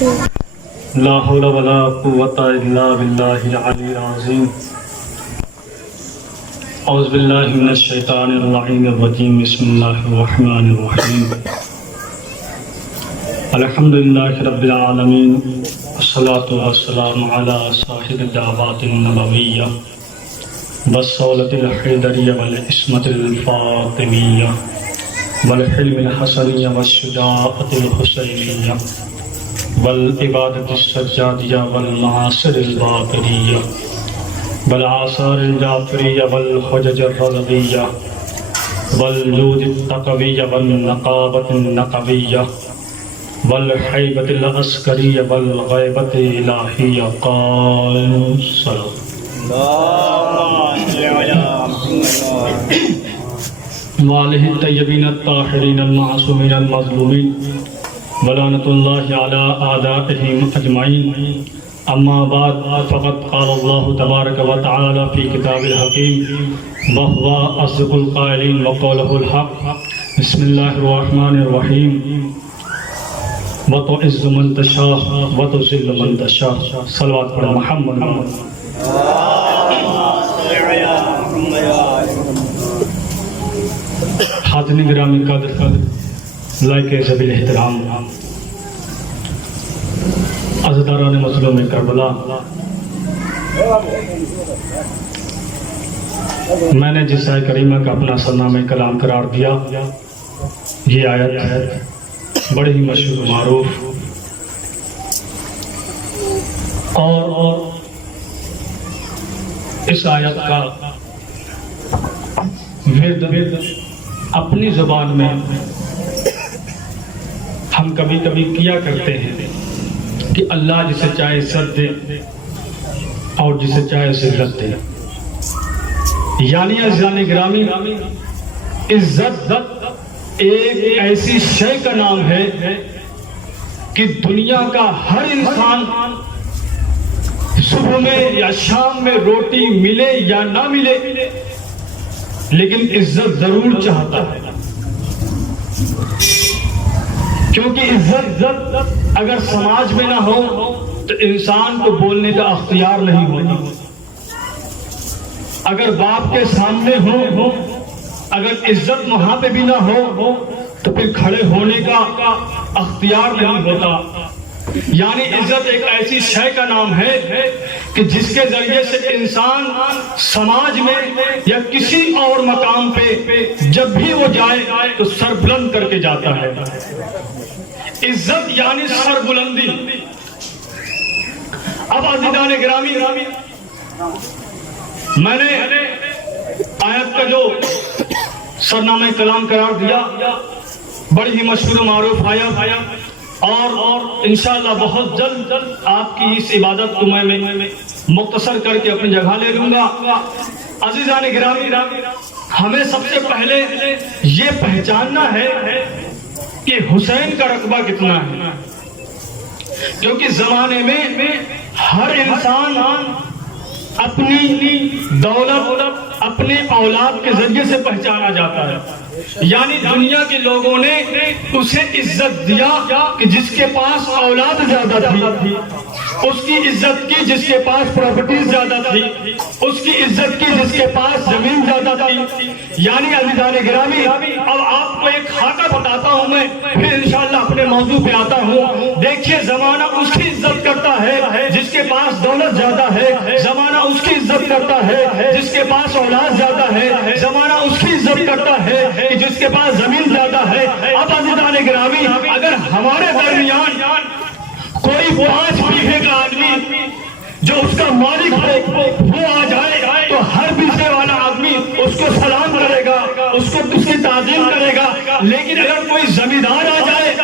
لا حول ولا قوة إلا بالله العلي العظيم. أعوذ بالله من الشيطان اللعين الرجيم. بسم الله الرحمن الرحيم. الحمد لله رب العالمين، والصلاة والسلام على صاحب الدعوات النبوية والصولة الحيدرية والعصمة الفاطمية والحلم الحسنية والشجاعة الحسينية والعبادة السجادية والمعاصر الباقرية والآثار الجعفرية والحجج الرضوية والجود التقوية والنقابة النقوية والحيبة العسكرية والغيبة الإلهية. قال الصلاة وآله الطيبين الطاهرين المعصومين المظلومين ولعنة الله على أعدائهم أجمعين. أما بعد، فقد قال الله تبارك وتعالى في كتاب الحكيم وهو أصدق القائلين وقوله الحق. بسم الله الرحمن الرحيم. وتعز من تشاء وتذل من تشاء. صلوات پر محمد. حاضرین گرامی قدر لائق ذویل احترام، عزاداران مظلوم کربلا، میں نے جس آیت کریمہ کا اپنا سرنامہ کلام قرار دیا، یہ آیت بڑی ہی مشہور و معروف اور اس آیت کا ورد اپنی زبان میں ہم کبھی کبھی کیا کرتے ہیں کہ اللہ جسے چاہے عزت دے اور جسے چاہے ذلت دے. یعنی عزیزان گرامی، عزت ایک ایسی شے کا نام ہے کہ دنیا کا ہر انسان صبح میں یا شام میں روٹی ملے یا نہ ملے لیکن عزت ضرور چاہتا ہے، کیونکہ عزت اگر سماج میں نہ ہو تو انسان کو بولنے کا اختیار نہیں ہوتا. اگر باپ کے سامنے ہو، اگر عزت وہاں پہ بھی نہ ہو تو پھر کھڑے ہونے کا اختیار نہیں ہوتا. یعنی عزت ایک ایسی شے کا نام ہے کہ جس کے ذریعے سے انسان سماج میں یا کسی اور مقام پہ جب بھی وہ جائے تو سر بلند کر کے جاتا ہے. عزت یعنی سر بلندی. اب عزیزان گرامی، میں نے آیت کا جو سرنامہ کلام قرار دیا، بڑی ہی مشہور و معروف آیت، اور انشاءاللہ بہت جلد آپ کی اس عبادت کو میں مختصر کر کے اپنی جگہ لے لوں گا. عزیزان گرامی، ہمیں سب سے پہلے یہ پہچاننا ہے کہ حسین کا رقبہ کتنا ہے، کیونکہ زمانے میں ہر انسان اپنی دولت اپنے اولاد کے ذریعے سے پہچانا جاتا ہے. یعنی دنیا کے لوگوں نے اسے عزت دیا کہ جس کے پاس اولاد زیادہ تھی، اس کی عزت کی جس کے پاس پراپرٹیز زیادہ تھی، اس کی عزت کی جس کے پاس زمین زیادہ تھی. یعنی عزیزان گرامی، اب آپ کو ایک خاکہ بتاتا ہوں میں، پھر انشاءاللہ اپنے موضوع پہ آتا ہوں. دیکھیے، زمانہ اس کی عزت کرتا ہے جس کے پاس دولت زیادہ ہے، زمانہ اس کی عزت کرتا ہے جس کے پاس اولاد زیادہ ہے، زمانہ اس کی عزت کرتا ہے کہ جس کے پاس زمین زیادہ ہے. اب عزیزان گرامی، اگر ہمارے درمیان کوئی 5 بیگھے کا آدمی جو اس کا مالک ہو وہ آ جائے تو ہر بیگھے والا آدمی اس کو سلام کرے گا، اس کی تعظیم کرے گا. لیکن اگر کوئی زمیندار آ جائے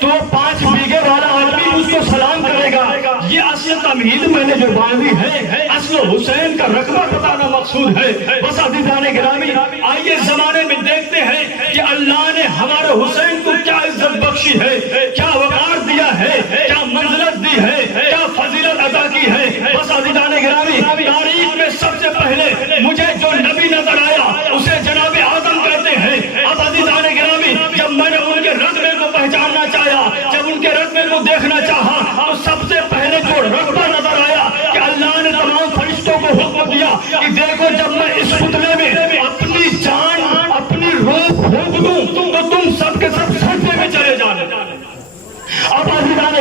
تو 5 بیگھے والا آدمی اس کو سلام کرے گا. یہ اصل تمہید میں نے جو باندھی ہے، اصل حسین کا رقبہ بتانا مقصود ہے. بس عزیزان گرامی، آئیے زمانے میں دیکھتے ہیں کہ اللہ نے ہمارے حسین کو کیا عزت بخشی ہے، کیا وقار دیا ہے، کیا منزلت دی ہے، کیا فضیلت عطا کی ہے. بس عزیزان گرامی، تاریخ میں سب سے پہلے مجھے جو نبی نظر آیا اسے جناب اعظم کہتے ہیں. اب عزیزان گرامی، جب میں نے ان کے رتبے کو پہچاننا چاہا، جب ان کے رتبے کو دیکھنا چاہا،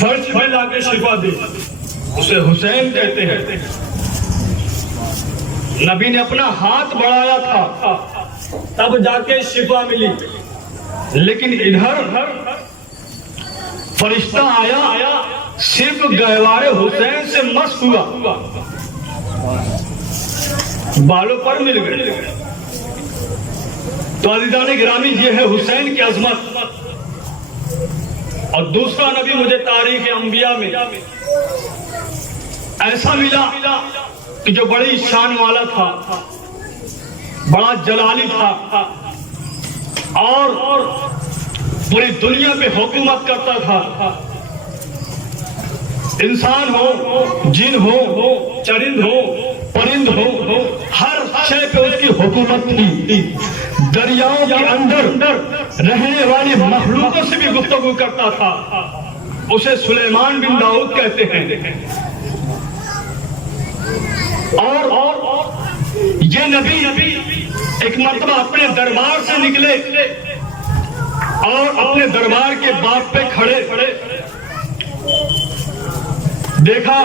فرش میں لا کے شفا دی، اسے حسین کہتے ہیں۔ نبی نے اپنا ہاتھ بڑھایا تھا تب جا کے شفا ملی، لیکن ادھر فرشتہ آیا صرف گہوارے حسین سے مس ہوا، بالوں پر مل گئے۔ تو عزیزان گرامی یہ ہے حسین کی عظمت۔ اور دوسرا نبی مجھے تاریخ انبیاء میں ایسا ملا کہ جو بڑی شان والا تھا، بڑا جلالی تھا اور پوری دنیا پہ حکومت کرتا تھا۔ انسان ہو، جن ہو، چرند ہو، پرند ہو، ہر شے پہ اس کی حکومت تھی۔ دریاؤں کے اندر رہنے والی مخلوقوں سے بھی گفتگو کرتا تھا۔ اسے سلیمان بن داؤد کہتے ہیں۔ اور یہ نبی ایک مرتبہ اپنے دربار سے نکلے اور اپنے دربار کے باب پہ کھڑے دیکھا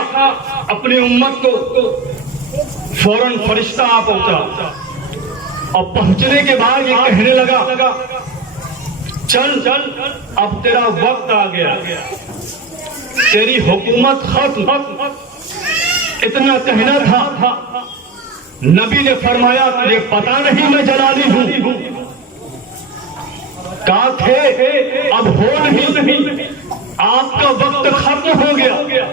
اپنی امت کو، فوراً فرشتہ آ پہنچا اور پہنچنے کے بعد یہ کہنے لگا چل اب تیرا وقت آ گیا، تیری حکومت ختم۔ اتنا کہنا تھا، نبی نے فرمایا تجھے پتا نہیں میں جلالی ہوں؟ کہا تھے اب ہو نہیں، آپ کا وقت ختم ہو گیا،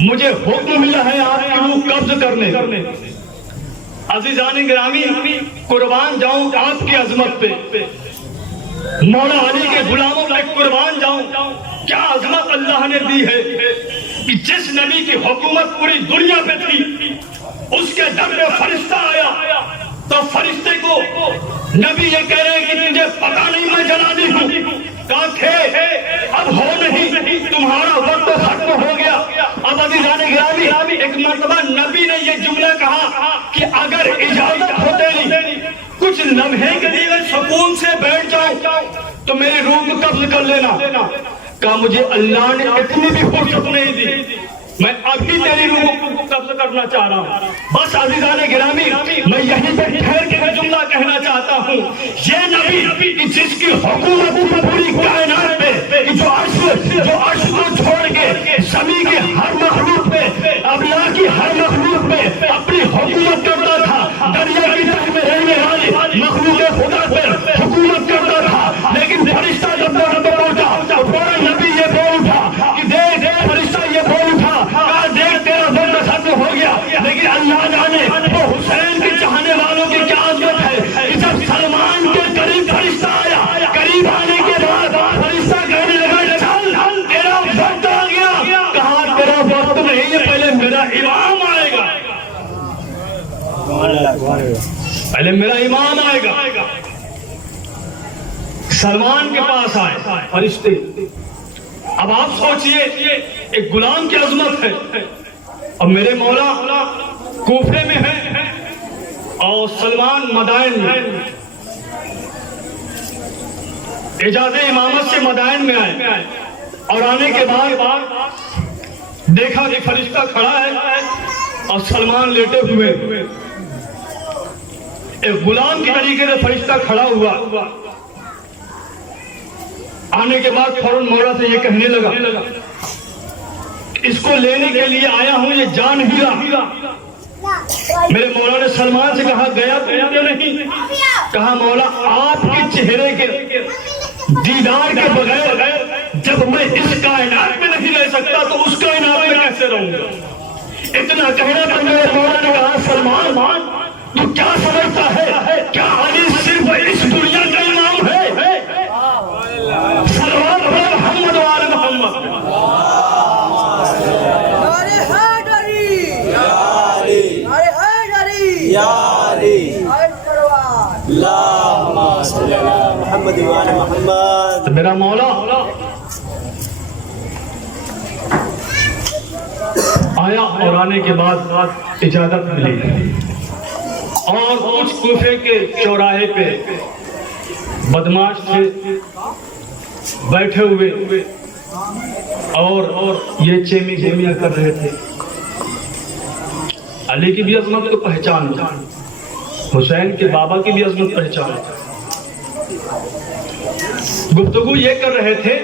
مجھے حکم ملا ہے آپ کی روح قبض کرنے۔ عزیزان گرامی قربان جاؤں آپ کی عظمت پہ، مولا علی کے غلاموں پہ قربان جاؤں، کیا عظمت اللہ نے دی ہے کہ جس نبی کی حکومت پوری دنیا پہ تھی اس کے در میں فرشتہ آیا تو فرشتے کو نبی یہ کہہ رہے ہیں کہ تجھے پتا نہیں میں جلالی ہوں؟ کہا تھے اب ہو نہیں، تمہارا وقت ختم ہو گیا۔ اب عزیزان گرامی ایک مرتبہ نبی نے یہ جملہ کہا کہ اگر اجازت ہو تیری کچھ لمحے کے لیے سکون سے بیٹھ جاؤ تو میری روح کو قبض کر لینا۔ کہا مجھے اللہ نے اتنی بھی فرصت نہیں دی، میں ابھی تیری روح کو قبض کرنا چاہ رہا ہوں۔ بس عزیزان گرامی میں یہیں پہ ٹھہر کے جملہ کہنا چاہتا ہوں، یہ نبی جس کی حکومت پوری کائنات پہ، جو عرش کو چھوڑ کے زمین کے ہر مخلوق پہ، ابلاغ کی ہر مخلوق پہ اپنی حکومت کرتا تھا، دریا کی تہ میں رہنے والی مخلوق خدا پہ حکومت کرتا تھا، لیکن فرشتہ جب وہاں پہ پہنچا تو فوراً نبی یہ بول اٹھا کہ دیکھ فرشتہ یہ بول اٹھا، کہا دیکھ تیرا وقت ختم ہو گیا، لیکن اللہ جانے وہ حسین کے چاہنے والوں کی کیا عظمت ہے کہ جب سلمان کے قریب فرشتہ آیا، قریب آنے کے بعد فرشتہ کہنے لگا چل تیرا وقت آ گیا۔ کہا تیرا وقت نہیں ہے، پہلے میرا امام آئے گا، پہلے میرا امام آئے گا۔ سلمان کے پاس آئے فرشتے۔ اب آپ سوچئے ایک غلام کی عظمت ہے، اب میرے مولا کوفے میں ہے اور سلمان مدائن میں، اجازت امامت سے مدائن میں آئے اور آنے کے بعد دیکھا کہ فرشتہ کھڑا ہے اور سلمان لیٹے ہوئے، ایک غلام کی طریقے سے فرشتہ کھڑا ہوا۔ آنے کے بعد فوراً مولا سے یہ کہنے لگا اس کو لینے کے لیے آیا ہوں، یہ جان ہی رہا۔ میرے مولا نے سلمان سے کہا گیا تو نہیں؟ کہا مولا آپ کے چہرے کے دیدار کے بغیر جب میں اس کائنات میں نہیں رہ سکتا تو اس کائنات میں کیسے رہوں گا؟ اتنا کہنے پر میرے مولا نے کہا سلمان تو کیا سمجھتا ہے، کیا علی صرف اس دنیا کا امام ہے؟ سلمان محمد وآل محمد۔ میرا مولا آیا اور آنے کے بعد اجازت ملی اور کچھ کوفے کے چوراہے پہ بدماش تھے بیٹھے ہوئے، اور یہ چیمی گیمیا کر رہے تھے. علی کی بھی عظمت کو پہچان، حسین کے بابا کی بھی عظمت پہچان. گفتگو یہ کر رہے تھے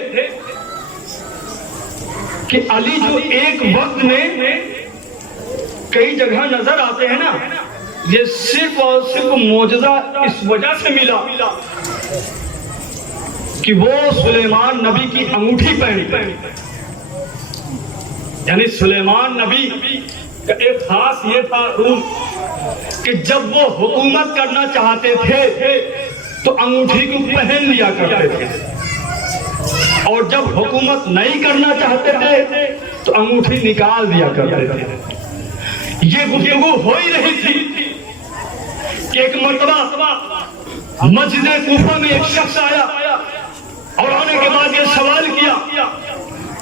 کہ علی جو ایک وقت میں کئی جگہ نظر آتے ہیں نا، یہ صرف اور صرف معجزہ اس وجہ سے ملا کہ وہ سلیمان نبی کی انگوٹھی پہنی. یعنی سلیمان نبی کا ایک خاص یہ تھا کہ جب وہ حکومت کرنا چاہتے تھے تو انگوٹھی کو پہن لیا کرتے تھے، اور جب حکومت نہیں کرنا چاہتے تھے تو انگوٹھی نکال دیا کرتے تھے. یہ گفتگو ہو ہی رہی تھی کہ ایک مرتبہ مسجد کوفہ میں ایک شخص آیا اور آنے کے بعد یہ سوال کیا.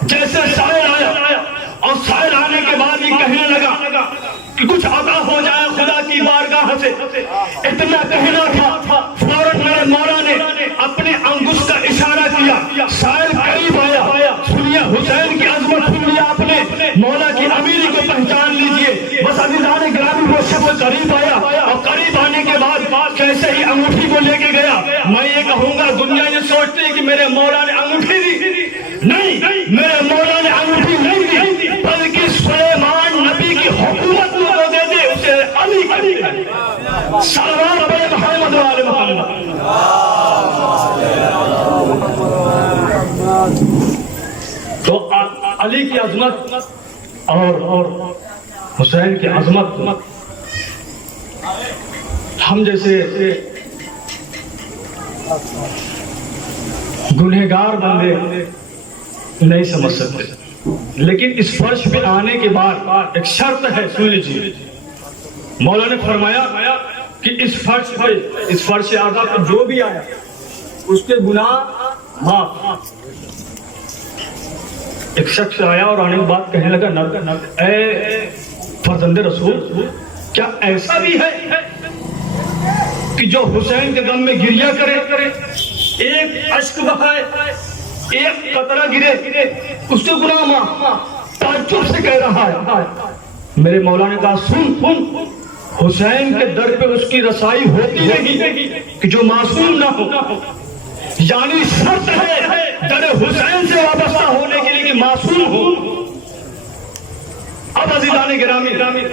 جیسے سائل آیا اور سائل آنے کے بعد یہ کہنے لگا کہ کچھ عطا ہو جائے خدا کی بارگاہ سے. اتنا کہنا تھا، فوراً میرے مولا نے اپنے انگشت کا اشارہ کیا. سائل قریب آیا، سنیے حسین کی عظمت سن لیا آپ نے، مولا کی امیری کو پہچان لیجئے. بس عزیزان گرامی وہ شخص قریب آیا اور قریب آنے کے بعد کیسے ہی انگوٹھی کو لے کے گیا. میں یہ کہوں گا دنیا یہ سوچتی ہے کہ میرے مولا نے انگوٹھی دی. نہیں، میرے مولا نے انگوٹھی نہیں دی، بلکہ سلیمان نبی کی حکومت کو دے دے، اسے علی کہتے ہیں. سلام بے محمد و آل محمد. تو علی کی عظمت اور حسین کی عظمت ہم جیسے گنہگار بندے نہیں سمجھ سکتے، لیکن اس فرش پہ آنے کے بعد ایک شرط ہے، سن لیجیے. مولا نے فرمایا کہ اس فرش آزاد پر جو بھی آیا اس کے گناہ معاف. ایک شخص آیا اور آنے کے بعد کہنے لگا اے فرزند رسول، کیا ایسا بھی ہے کہ جو حسین کے غم میں گریہ کرے، ایک اشک بہائے، ایک قطرہ گرے، اس کے گناہ معاف؟ تعجب سے کہہ رہا ہے. میرے مولا نے کہا سن، حسین کے در پہ اس کی رسائی ہوتی نہیں کہ جو معصوم نہ ہو. یعنی شرط ہے در حسین سے وابستہ ہونے کے لیے کہ معصوم ہو. اب عزیزان گرامی،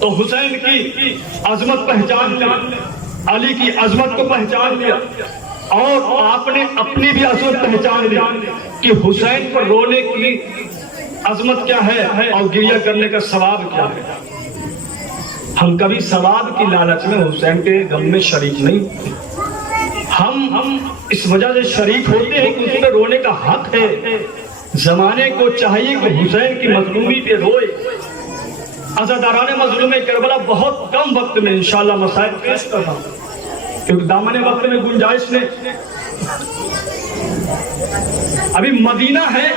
تو حسین کی عظمت پہچان لیا، علی کی عظمت کو پہچان لیا، اور آپ نے اپنی بھی عظمت پہچان لی کہ حسین پر رونے کی عظمت کیا ہے اور گریہ کرنے کا ثواب کیا ہے. ہم کبھی ثواب کی لالچ میں حسین کے غم میں شریک نہیں. ہم اس وجہ سے شریک ہوتے ہیں کہ اس میں رونے کا حق ہے. زمانے کو چاہیے کہ حسین کی مظلومی پہ روئے. عزاداران مظلوم کربلا بہت کم وقت میں انشاءاللہ مسائل پیش کرتا ہوں، کیونکہ دامن وقت میں گنجائش نے ابھی مدینہ ہے.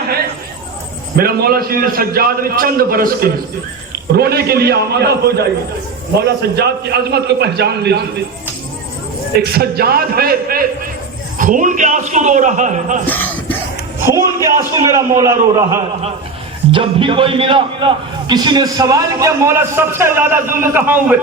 میرا مولا سید سجاد نے چند برس کے رونے کے لیے آمادہ ہو جائے. مولا سجاد کی عظمت کو پہچان لیجیے. ایک سجاد ہے، خون کے آنسو رو رہا ہے، خون کے آنسو میرا مولا رو رہا ہے. جب بھی کوئی ملا کسی نے سوال کیا مولا سب سے زیادہ ظلم کہاں ہوئے؟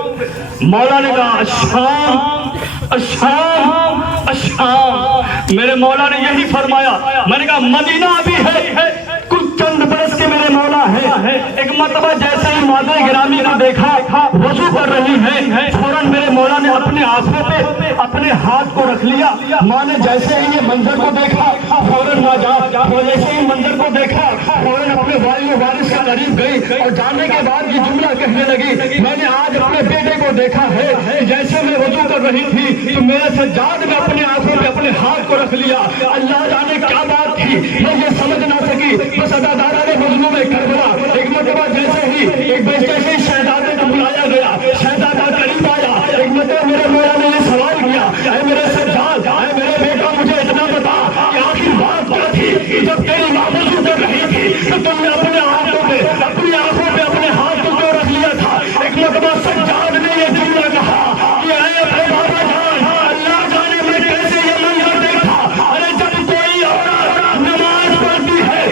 مولا نے کہا الشام، الشام، الشام. میرے مولا نے یہی فرمایا. میں نے کہا مدینہ بھی ہے، کچھ چند برس کے میرے مولا ہے. ایک مرتبہ جیسے ہی مادر گرامی کو دیکھا وضو کر رہی ہے، فوراً میرے مولا نے اپنے آنکھوں پہ اپنے ہاتھ کو رکھ لیا. ماں نے جیسے ہی یہ منظر کو دیکھا فوراً جیسے ہی منظر کو دیکھا فوراً اپنے والد و وارث کے قریب گئی اور جانے کے بعد یہ جملہ کہنے لگی میں نے آج اپنے بیٹے کو دیکھا ہے جیسے میں وضو کر رہی تھی تو میرے سجاد نے اپنے آنکھوں پہ اپنے ہاتھ کو رکھ لیا. اللہ جانے کیا بات تھی میں یہ سمجھ نہ سکی. بس ادادارہ نے مظلوم کربلا ایک مرتبہ جیسے ہی شہزادے کو بلایا گیا، شہزادہ قریب آیا. ایک مرتبہ میرے مولا نے یہ سوال کیا اے میرے سجاد، اے میرے بیٹا مجھے اتنا بتا کہ آخر بات کیا تھی جب تیری ماں وضو کر رہی تھی تو تم نے اپنے آنکھوں پہ اپنے ہاتھ کو کیوں رکھ لیا تھا؟ ایک مرتبہ سجاد نے یہ جملہ کہا کہ اے بابا جان، اللہ جانے میں کیسے یہ منظر دیکھا. ارے جب کوئی عورت نماز پڑھتی ہے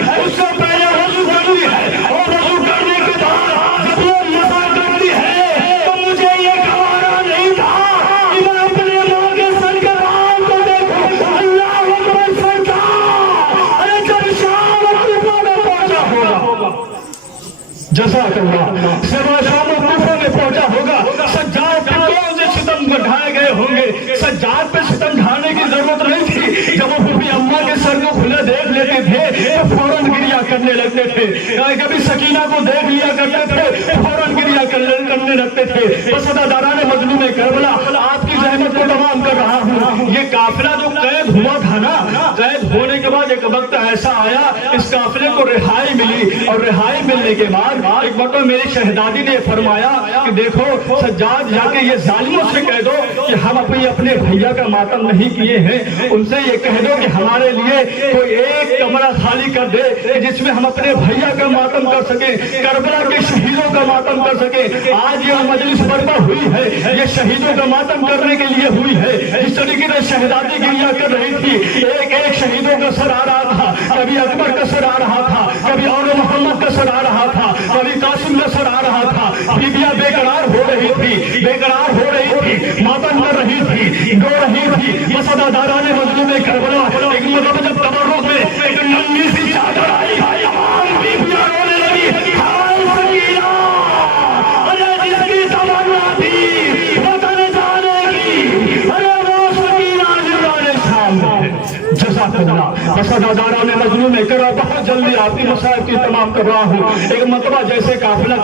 تھے, کبھی سکینہ کو دیکھ لیا کرتے تھے فوراً گریا کرنے لگتے تھے. بس اداداران مظلوم کربلا آپ کی زحمت کو تمام کر رہا ہوں. یہ قافلہ جو قید ہوا تھا نا, قید ہونے کے بعد ایک وقت ایسا آیا اس قافلے کو رہائی ملی, اور رہائی ملنے کے بعد ایک وقت میری شہزادی نے فرمایا کہ دیکھو سجاد, جا کے یہ ظالموں سے کہہ دو کہ ہم اپنے بھیا کا ماتم نہیں کیے ہیں. ان سے یہ کہہ دو کہ ہمارے لیے کوئی ایک کمرہ خالی کر دے جس میں ہم اپنے بھیا کا ماتم کر سکیں, کربلا کے شہیدوں کا ماتم کر سکیں. آج یہ مجلس برپا ہوئی ہے یہ شہیدوں کا ماتم کرنے کے لیے ہوئی ہے. جس طریقے سے شہزادی گریا کر رہی تھی, ایک ایک شہیدوں کا سر آ رہا تھا, کبھی اکبر کا سر آ رہا تھا, کبھی اور محمد کا سر آ رہا تھا, کبھی قاسم کا سر آ رہا تھا. بیبیاں بے قرار ہو رہی تھی, بے قرار ہو رہی تھی, ماتم کر رہی تھی, رو رہی تھی. بس اداداران مظلوم کربلا ایک مطلب جب تبرک میں ایک ننھی سی چادر آئی, تمام بیبیاں رونے لگی. ہائے سکینہ, ارے جس کی تمنا تھی وطن جانے کی, ارے وہ سکینہ جلوہ شام ہے. جزاک اللہ. بس اداداران مظلوم کربلا بہت جلدی آپ کی مصائب کی تمام کر رہا ہوں. ایک مرتبہ جیسے قافلہ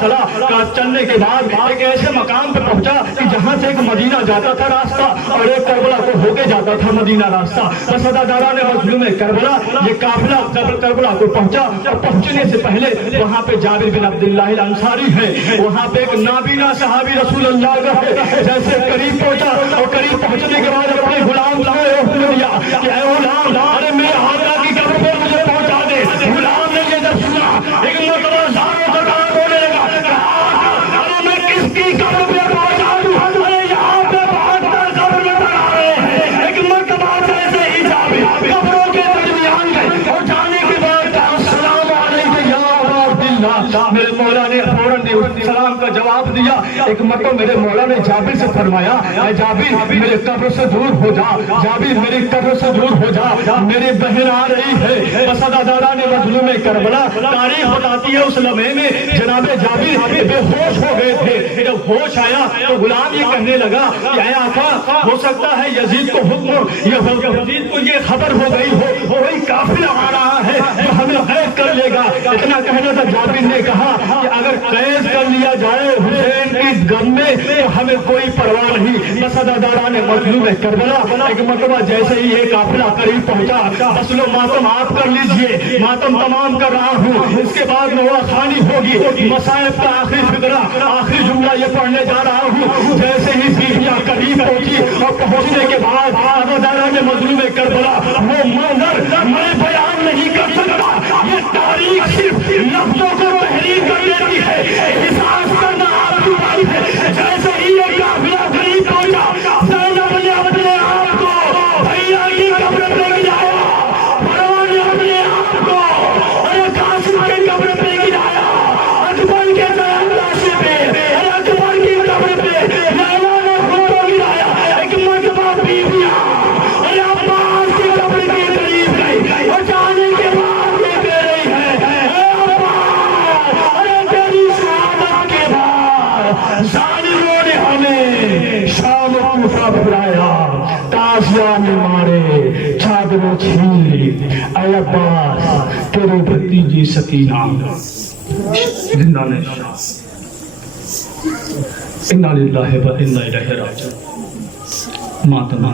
چلنے کے بعد ایک ایسے مقام پہ پہنچا کہ جہاں سے ایک مدینہ جاتا تھا راستہ اور ایک کربلا کو ہو کے جاتا تھا مدینہ راستہ. بس اداداران مظلوم کربلا یہ قافلہ کربلا کو پہنچا, اور پہنچنے سے پہلے وہاں پہ جابر بن عبداللہ الانصاری ہے, وہاں پہ ایک نابینا صحابی رسول اللہ کا ہے. جیسے قریب پہنچا اور قریب پہنچنے کے بعد اپنے غلام کو حکم دیا کہ اے غلام, ارے میرے آقا کی قبر پر مجھے پہنچا دے. غلام نے یہ جب سنا ایک مرتبہ زاروں تکار ہونے لگا, ارے میں کس کی قبر پہ پہنچا دوں, ارے یہاں پہ 72 قبر میں بنا رہے ہیں. ایک مرتبہ جیسے ہی جابر قبروں کے درمیان گئے اور جانے کے بعد السلام علیکم یا ابا عبداللہ, میرے مولا نے فوراً سلام کا جواب دیا. ایک مرتبہ میرے مولا نے جابر سے فرمایا, اے جابر میرے قبر سے دور ہو جا, جابر میری قبر سے دور ہو جا, میری بہن آ رہی ہے. بس اداداران مظلوم کربلا تاریخ بتاتی ہے اس لمحے میں جناب جابر بے ہوش ہو گئے تھے. جب ہوش آیا تو غلام یہ کہنے لگا کہ اے آقا, ہو سکتا ہے یزید کو حکم یزید کو یہ خبر ہو گئی ہو, وہی قافلہ آ رہا ہے جو ہمیں قید کر لے گا. اتنا کہنا تھا. جابر نے کہا کہ اگر قید کر لیا جائے حسین کی غم میں تو ہمیں کوئی پرواہ نہیں. بس اداداران مظلوم کربلا ایک مرتبہ جیسے ہی یہ قافلہ قریب پہنچا, بس لو ماتم آپ کر لیجئے, ماتم تمام کر رہا ہوں. اس کے بعد نوا خانی ہوگی. مصائب کا آخری فقرہ, آخری جملہ یہ پڑھنے جا رہا ہوں. جیسے ہی بیبیاں قریب پہنچی اور پہنچنے کے بعد اداداران مظلوم کربلا وہ منظر میں بیان نہیں کر سکتا. یہ تاریخ صرف لفظوں کو تحریر کر دیتی ہے, احساس کرنا آپ کی بات ہے. جیسے ہی یہ قافلہ قریب پہنچا, زینب نے اپنے آپ کو بھیا کی قبر پہ گرایا, فرمان نے اپنے آپ کو ارے قاسم کی قبر پہ گرایا, اکبر کے تلاشے پہ ارے اکبر کی قبر پہ لیلا نے خود کو گرایا. ایک مرتبہ بیویاں ارے عباس کی قبر کے قریب گئی اور جانے کے بعد یہ کہہ رہی ہے, اے عباس, ارے تیری شہادت کے بعد ظالموں نے ہمیں شام و کوفہ بلایا, تازیاں نے مارے, چادریں چھین لی. اے عباس تیرے بھتیجی سکینہ زندہ نے انا للہ و انا الیہ راجعون. ماتم